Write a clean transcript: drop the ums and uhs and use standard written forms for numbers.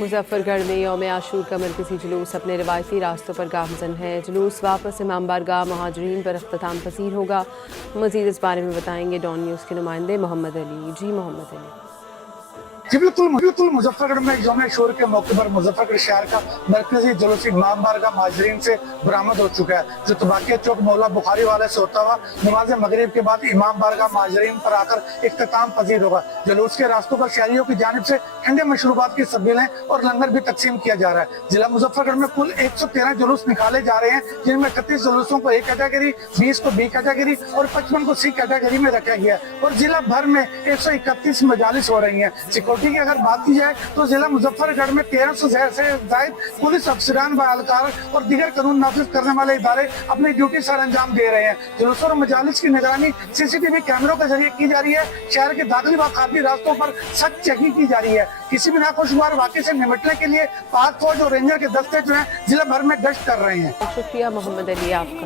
मुजफ्फरगढ़ में यौम आशूर का मरकजी जुलूस अपने रवायती रास्तों पर गामजन है। जुलूस वापस इमाम बारगाह महाजरीन पर अख्ताम पसीर होगा। मजीद इस बारे में बताएंगे डॉन न्यूज़ के नुमाइंदे मोहम्मद अली। जी मोहम्मद अली। बिल्कुल मुजफ्फरगढ़ में यौम आशूर के मौके पर मुजफ्फरगढ़ शहर का मरकजी जुलूस इमाम बारगाह महाजरीन से बरामद हो चुका है, जो तबाकिया चौक मौला बुखारी वाले से होता हुआ नमाज मगरिब के बाद इमाम बारगाह महाजरीन पर आकर इख्तिताम पजीर होगा। जुलूस के रास्तों पर शहरियों की जानिब से ठंडे मशरूबात की सब्बीलें और लंगर भी तकसीम किया जा रहा है। जिला मुजफ्फरगढ़ में कुल 113 जुलूस निकाले जा रहे हैं, जिनमें 38 जुलूसों को ए कैटेगरी, 20 को बी कैटेगरी और 55 को सी कैटेगरी में रखा गया है और जिला भर में 131 मजालिस हो रही हैं। सिक्योरिटी की अगर बात की जाए तो जिला मुजफ्फरगढ़ में 1300 से जायद पुलिस अफसरान व एहलकार और दीगर कानून नाफिज करने वाले इदारे अपनी ड्यूटी सर अंजाम दे रहे हैं। जुलूसों और मजालिस की निगरानी सीसीटीवी कैमरों के जरिए की जा रही है। शहर के दाखिली व खारजी रास्तों पर सख्त चेकिंग की जा रही है। किसी भी नाखुशगवार वाक़े से निपटने के लिए पाक फौज और रेंजर के दस्ते जो है जिला भर में गश्त कर रहे हैं। शुक्रिया मोहम्मद अली आपका।